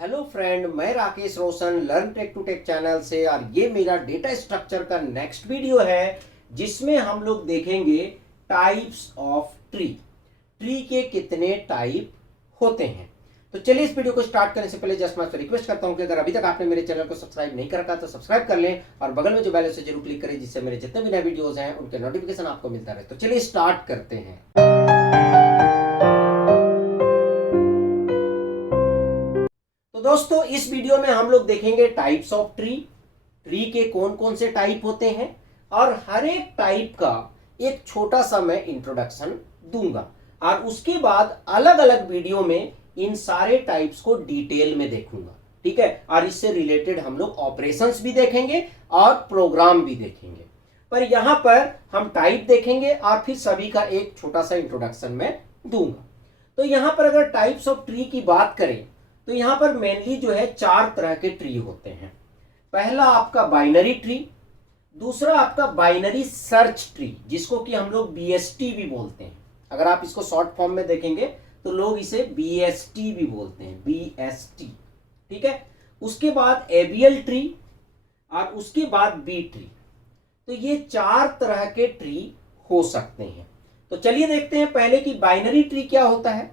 Hello friend, मैं Rakesh Roshan learn tech to tech channel से। और ये मेरा डेटा स्ट्रक्चर का नेक्स्ट वीडियो है जिसमें हम लोग देखेंगे टाइप्स ऑफ ट्री। ट्री के कितने टाइप होते हैं। तो चलिए इस वीडियो को स्टार्ट करने से पहले जस्ट मैं आपसे रिक्वेस्ट करता हूं कि अगर अभी तक आपने मेरे चैनल को सब्सक्राइब नहीं कर रखा तो सब्सक्राइब कर लें और बगल में जो बेल है उसे जरूर क्लिक करें जिससे मेरे जितने भी नए वीडियोस हैं उनके नोटिफिकेशन आपको मिलता रहे। तो चलिए स्टार्ट करते हैं। तो दोस्तों इस वीडियो में हम लोग देखेंगे टाइप्स ऑफ ट्री। ट्री के कौन कौन से टाइप होते हैं और हर एक टाइप का एक छोटा सा मैं इंट्रोडक्शन दूंगा और उसके बाद अलग अलग वीडियो में इन सारे टाइप्स को डिटेल में देखूंगा। ठीक है, और इससे रिलेटेड हम लोग ऑपरेशंस भी देखेंगे और प्रोग्राम भी देखेंगे। पर यहां पर हम टाइप देखेंगे और फिर सभी का एक छोटा सा इंट्रोडक्शन मैं दूंगा। तो यहां पर अगर टाइप्स ऑफ ट्री की बात करें तो यहां पर मेनली जो है 4 तरह के ट्री होते हैं। पहला आपका बाइनरी ट्री, दूसरा आपका बाइनरी सर्च ट्री जिसको कि हम लोग बीएसटी भी बोलते हैं। अगर आप इसको शॉर्ट फॉर्म में देखेंगे तो लोग इसे बीएसटी भी बोलते हैं, बीएसटी। ठीक है, उसके बाद एबीएल ट्री और उसके बाद बी ट्री। तो ये 4 तरह के ट्री हो सकते हैं। तो चलिए देखते हैं पहले कि बाइनरी ट्री क्या होता है।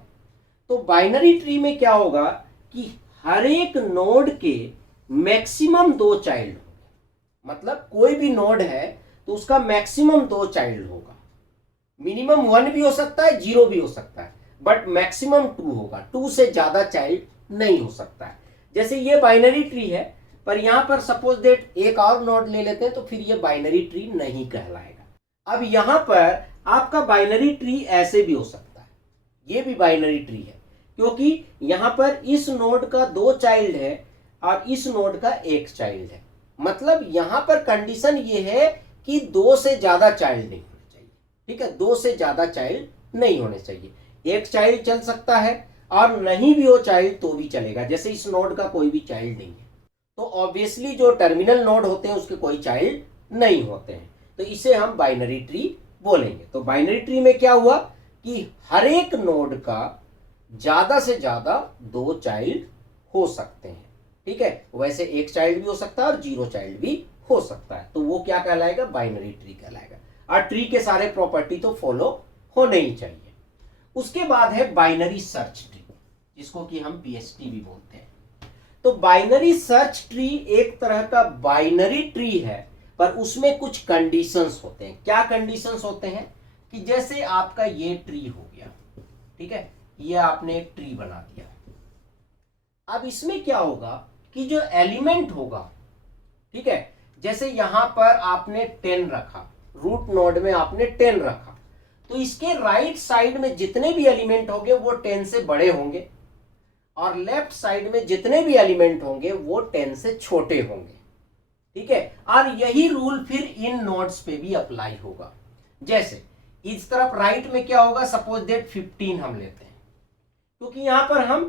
तो बाइनरी ट्री में क्या होगा कि हर एक नोड के मैक्सिमम 2 चाइल्ड होंगे। मतलब कोई भी नोड है तो उसका मैक्सिमम 2 चाइल्ड होगा। मिनिमम 1 भी हो सकता है, 0 भी हो सकता है, बट मैक्सिमम 2 होगा। 2 से ज्यादा चाइल्ड नहीं हो सकता है। जैसे ये बाइनरी ट्री है, पर यहां पर सपोज दैट एक और नोड ले लेते हैं तो फिर ये बाइनरी ट्री नहीं कहलाएगा। अब यहां पर आपका बाइनरी ट्री ऐसे भी हो सकता है, ये भी बाइनरी ट्री है क्योंकि यहां पर इस नोड का 2 चाइल्ड है और इस नोड का 1 चाइल्ड है। मतलब यहां पर कंडीशन ये है कि 2 से ज्यादा चाइल्ड नहीं होने चाहिए। ठीक है, 2 से ज्यादा चाइल्ड नहीं होने चाहिए। 1 चाइल्ड चल सकता है और नहीं भी हो चाइल्ड तो भी चलेगा। जैसे इस नोड का कोई भी चाइल्ड नहीं है तो ऑब्वियसली जो टर्मिनल नोड होते हैं उसके कोई चाइल्ड नहीं होते हैं, तो इसे हम बाइनरी ट्री बोलेंगे। तो बाइनरी ट्री में क्या हुआ कि हर एक नोड का ज्यादा से ज्यादा 2 चाइल्ड हो सकते हैं। ठीक है, वैसे 1 चाइल्ड भी हो सकता है और 0 चाइल्ड भी हो सकता है। तो वो क्या कहलाएगा, बाइनरी ट्री कहलाएगा। और ट्री के सारे प्रॉपर्टी तो फॉलो होने ही चाहिए। उसके बाद है बाइनरी सर्च ट्री जिसको कि हम बीएसटी भी बोलते हैं। तो बाइनरी सर्च ट्री एक तरह का बाइनरी ट्री है, पर उसमें कुछ कंडीशंस होते हैं। क्या कंडीशंस होते हैं कि जैसे आपका ये ट्री हो गया, ठीक है, ये आपने एक ट्री बना दिया। अब इसमें क्या होगा कि जो एलिमेंट होगा, ठीक है, जैसे यहां पर आपने 10 रखा, रूट नोड में आपने 10 रखा, तो इसके राइट साइड में जितने भी एलिमेंट होंगे वो 10 से बड़े होंगे और लेफ्ट साइड में जितने भी एलिमेंट होंगे वो 10 से छोटे होंगे। ठीक है, और यही रूल फिर इन नोड्स पे भी अप्लाई होगा। जैसे इस तरफ राइट में क्या होगा, सपोज दैट 15 हम लेते हैं क्योंकि यहां पर हम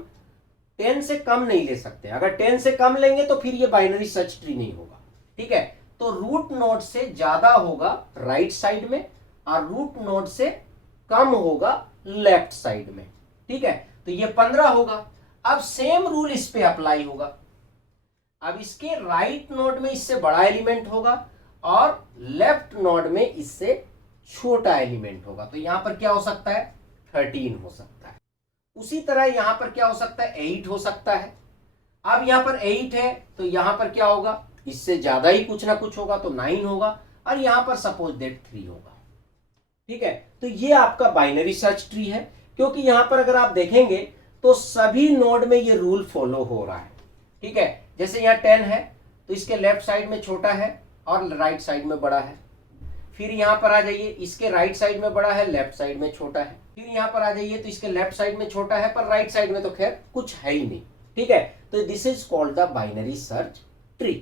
10 से कम नहीं ले सकते। अगर 10 से कम लेंगे तो फिर ये बाइनरी सर्च ट्री नहीं होगा। ठीक है, तो रूट नोड से ज्यादा होगा राइट साइड में और रूट नोड से कम होगा लेफ्ट साइड में। ठीक है, तो ये 15 होगा। अब सेम रूल इस पे अप्लाई होगा। अब इसके राइट नोड में इससे बड़ा एलिमेंट होगा और लेफ्ट नोड में इससे छोटा एलिमेंट होगा। तो यहां पर क्या हो सकता है, 13 हो सकता है। उसी तरह यहां पर क्या हो सकता है, 8 हो सकता है। अब यहां पर 8 है तो यहां पर क्या होगा, इससे ज्यादा ही कुछ ना कुछ होगा तो 9 होगा और यहां पर सपोज दैट 3 होगा। ठीक है, तो ये आपका बाइनरी सर्च ट्री है क्योंकि यहां पर अगर आप देखेंगे तो सभी नोड में ये रूल फॉलो हो रहा है। ठीक है, जैसे यहां 10 है तो इसके लेफ्ट साइड में छोटा है और राइट साइड में बड़ा है। फिर यहां पर आ जाइए, इसके राइट साइड में बड़ा है, लेफ्ट साइड में छोटा है। फिर यहां पर आ जाइए तो इसके लेफ्ट साइड में छोटा है पर राइट साइड में तो खैर कुछ है ही नहीं। ठीक है, तो this is called the binary search tree.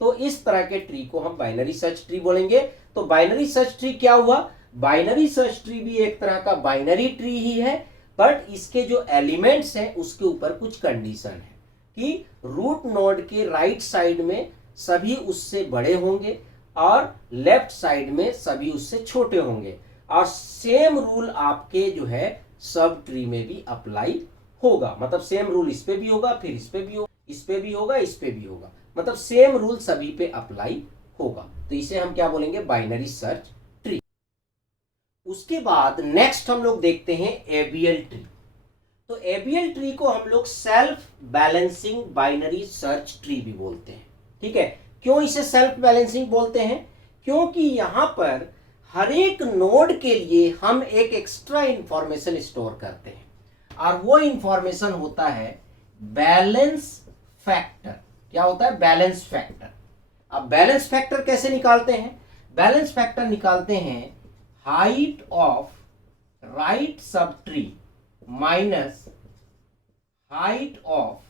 तो इस तरह के ट्री को हम बाइनरी सर्च ट्री बोलेंगे। तो बाइनरी सर्च ट्री क्या हुआ, बाइनरी सर्च ट्री भी एक तरह का बाइनरी ट्री ही है, बट इसके जो एलिमेंट्स हैं उसके ऊपर कुछ कंडीशन है कि रूट नोड के राइट साइड में सभी उससे बड़े होंगे और लेफ्ट साइड में सभी उससे छोटे होंगे। और सेम रूल आपके जो है सब ट्री में भी अप्लाई होगा। मतलब सेम रूल इस पे भी होगा फिर इस पे भी होगा। इस पे भी होगा, इस पे भी होगा, मतलब सेम रूल सभी पे अप्लाई होगा। तो इसे हम क्या बोलेंगे, बाइनरी सर्च ट्री। उसके बाद नेक्स्ट हम लोग देखते हैं एबीएल ट्री। तो एबीएल ट्री को हम लोग self balancing binary search tree भी बोलते हैं। ठीक है, क्यों इसे सेल्फ बैलेंसिंग बोलते हैं, क्योंकि यहां पर हर एक नोड के लिए हम एक एक्स्ट्रा इंफॉर्मेशन स्टोर करते हैं और वो इंफॉर्मेशन होता है बैलेंस फैक्टर। क्या होता है, बैलेंस फैक्टर। अब बैलेंस फैक्टर कैसे निकालते हैं, बैलेंस फैक्टर निकालते हैं height of right sub tree minus height of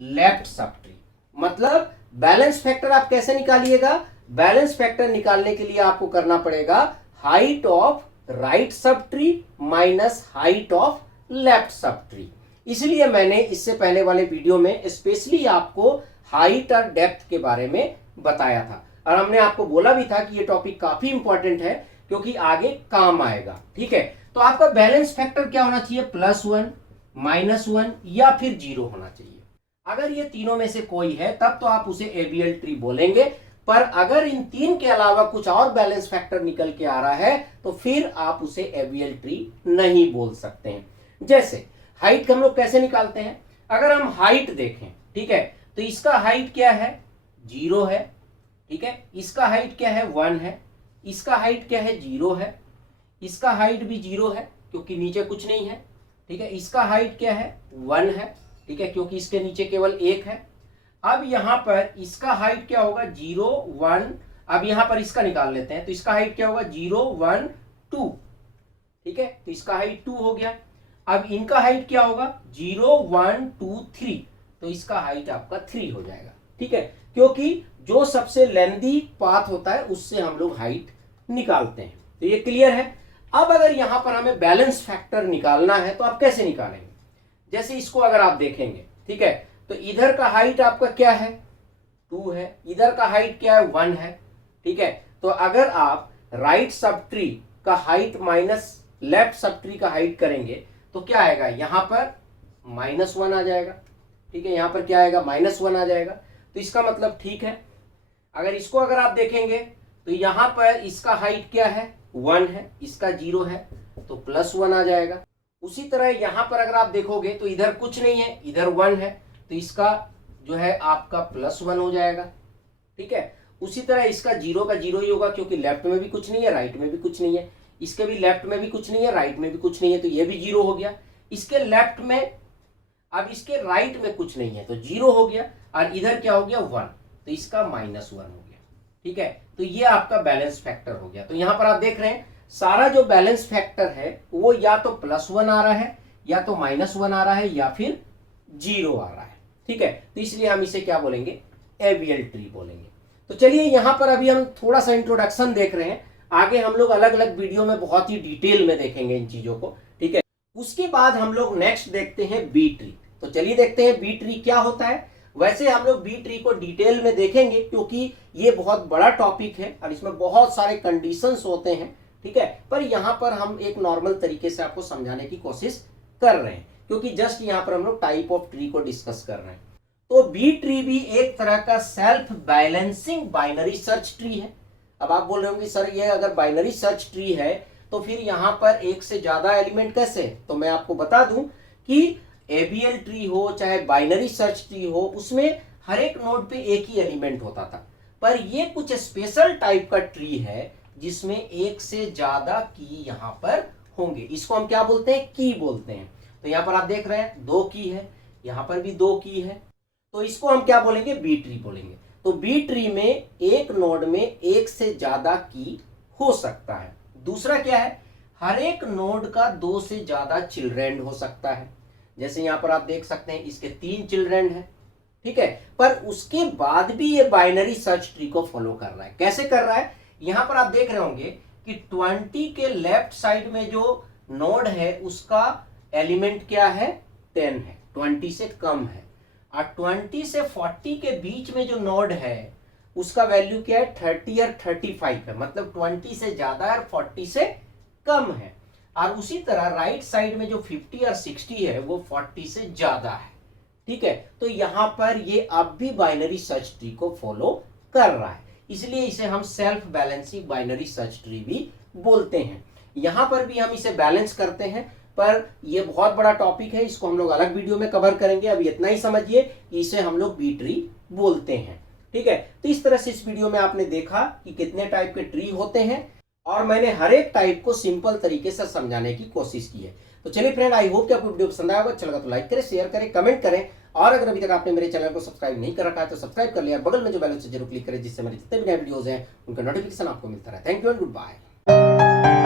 left sub tree. मतलब बैलेंस फैक्टर आप कैसे निकालिएगा, बैलेंस फैक्टर निकालने के लिए आपको करना पड़ेगा height of right sub tree minus height of left sub tree. इसलिए मैंने इससे पहले वाले वीडियो में स्पेशली आपको हाइट और डेप्थ के बारे में बताया था और हमने आपको बोला भी था कि ये टॉपिक काफी इंपॉर्टेंट है क्योंकि आगे काम आएगा। ठीक है, तो आपका बैलेंस फैक्टर क्या होना चाहिए, +1, -1 या फिर 0 होना चाहिए। अगर ये तीनों में से कोई है तब तो आप उसे एबीएल ट्री बोलेंगे, पर अगर इन तीन के अलावा कुछ और बैलेंस फैक्टर निकल के आ रहा है तो फिर आप उसे एबीएल ट्री नहीं बोल सकते हैं। जैसे हाइट का हम लोग कैसे निकालते हैं, अगर हम हाइट देखें, ठीक है, तो इसका हाइट क्या है, 0 है। ठीक है, इसका हाइट क्या है, 1 है। इसका हाइट क्या है, 0 है। इसका हाइट भी 0 है क्योंकि नीचे कुछ नहीं है। ठीक है, इसका हाइट क्या है, 1 है। ठीक है, क्योंकि इसके नीचे केवल 1 है। अब यहां पर इसका हाइट क्या होगा, 0, 1। अब यहां पर इसका निकाल लेते हैं तो इसका हाइट क्या होगा, 0, 1, 2। ठीक है, तो इसका हाइट 2 हो गया। अब इनका हाइट क्या होगा, 0, 1, 2, 3। तो इसका हाइट आपका 3 हो जाएगा। ठीक है, क्योंकि जो सबसे लेंथी पाथ होता है उससे हम लोग हाइट निकालते हैं। तो ये क्लियर है। अब अगर यहां पर हमें बैलेंस फैक्टर निकालना है तो आप कैसे निकालेंगे, जैसे इसको अगर आप देखेंगे, ठीक है, तो इधर का हाइट आपका क्या है, 2 है। इधर का हाइट क्या है, 1 है। ठीक है, तो अगर आप राइट सब ट्री का height minus left sub tree का हाइट करेंगे तो क्या आएगा, यहां पर -1 आ जाएगा। ठीक है, यहां पर क्या आएगा, -1 आ जाएगा। तो इसका मतलब ठीक है, अगर इसको अगर आप देखेंगे तो यहां पर इसका हाइट क्या है, 1 है, इसका 0 है, तो +1 आ जाएगा। उसी तरह यहां पर अगर आप देखोगे तो इधर कुछ नहीं है, इधर 1 है, तो इसका जो है आपका +1 हो जाएगा। ठीक है, उसी तरह इसका 0 का 0 ही होगा क्योंकि लेफ्ट में भी कुछ नहीं है, राइट में भी कुछ नहीं है। इसके भी लेफ्ट में भी कुछ नहीं है, राइट में भी कुछ नहीं है, तो ये भी 0 हो गया। इसके लेफ्ट में, अब इसके राइट में कुछ नहीं है तो 0 हो गया, और इधर क्या हो गया, 1, तो इसका -1 हो गया। ठीक है, तो ये आपका बैलेंस फैक्टर हो गया। तो यहां पर आप देख रहे हैं सारा जो बैलेंस फैक्टर है वो या तो +1 आ रहा है, या तो -1 आ रहा है, या फिर 0 आ रहा है। ठीक है, तो इसलिए हम इसे क्या बोलेंगे, एबीएल ट्री बोलेंगे। तो चलिए यहां पर अभी हम थोड़ा सा इंट्रोडक्शन देख रहे हैं, आगे हम लोग अलग अलग वीडियो में बहुत ही डिटेल में देखेंगे इन चीजों को। ठीक है, उसके बाद हम लोग नेक्स्ट देखते हैं बी ट्री। तो चलिए देखते हैं बी ट्री क्या होता है। वैसे हम लोग बी ट्री को डिटेल में देखेंगे क्योंकि ये बहुत बड़ा टॉपिक है और इसमें बहुत सारे कंडीशंस होते हैं। ठीक है, पर यहां पर हम एक नॉर्मल तरीके से आपको समझाने की कोशिश कर रहे हैं क्योंकि जस्ट यहां पर हम लोग टाइप ऑफ ट्री को डिस्कस कर रहे हैं। तो बी ट्री भी एक तरह का self balancing binary search tree है। अब आप बोल रहे होंगे सर ये अगर बाइनरी सर्च ट्री है तो फिर यहां पर एक से ज्यादा एलिमेंट कैसे, तो मैं आपको बता दूं कि एबीएल ट्री हो चाहे बाइनरी सर्च ट्री हो, उसमें हर एक नोड पे एक ही एलिमेंट होता था, पर ये कुछ स्पेशल टाइप का ट्री है जिसमें एक से ज्यादा की यहां पर होंगे। इसको हम क्या बोलते हैं, की बोलते हैं। तो यहां पर आप देख रहे हैं 2 की है, यहां पर भी 2 की है, तो इसको हम क्या बोलेंगे, बी ट्री बोलेंगे। तो बी ट्री में एक नोड में एक से ज्यादा की हो सकता है। दूसरा क्या है, हर एक नोड का 2 से ज्यादा चिल्ड्रेन हो सकता है। जैसे यहां पर आप देख सकते हैं इसके 3 चिल्ड्रेन है। ठीक है, पर उसके बाद भी ये बाइनरी सर्च ट्री को फॉलो कर रहा है। कैसे कर रहा है, यहां पर आप देख रहे होंगे कि 20 के लेफ्ट साइड में जो नोड है उसका एलिमेंट क्या है, 10 है, 20 से कम है। और 20 से 40 के बीच में जो नोड है उसका वैल्यू क्या है, 30 और 35 है, मतलब 20 से ज्यादा और 40 से कम है। और उसी तरह राइट साइड में जो 50 और 60 है वो 40 से ज्यादा है। ठीक है, तो यहां पर ये अब भी बाइनरी सर्च ट्री को फॉलो कर रहा है, इसलिए इसे हम self balancing binary search tree भी बोलते हैं। यहां पर भी हम इसे बैलेंस करते हैं, पर यह बहुत बड़ा टॉपिक है, इसको हम लोग अलग वीडियो में कवर करेंगे। अब इतना ही समझिए कि इसे हम लोग बी ट्री बोलते हैं। ठीक है, तो इस तरह से इस वीडियो में आपने देखा कि कितने टाइप के ट्री होते हैं और मैंने हर एक टाइप को सिंपल तरीके से समझाने की कोशिश की है। तो चलिए फ्रेंड, आई होप कि आपको वीडियो पसंद आया होगा। अच्छा लगा तो लाइक करें, शेयर करें, कमेंट करें, और अगर अभी तक आपने मेरे चैनल को सब्सक्राइब नहीं कर रखा है तो सब्सक्राइब कर लिया, बगल में जो बेल है जरूर क्लिक करें, जिससे मेरे जितने भी नए वीडियोस हैं उनका नोटिफिकेशन आपको मिलता रहे। Thank you and good bye.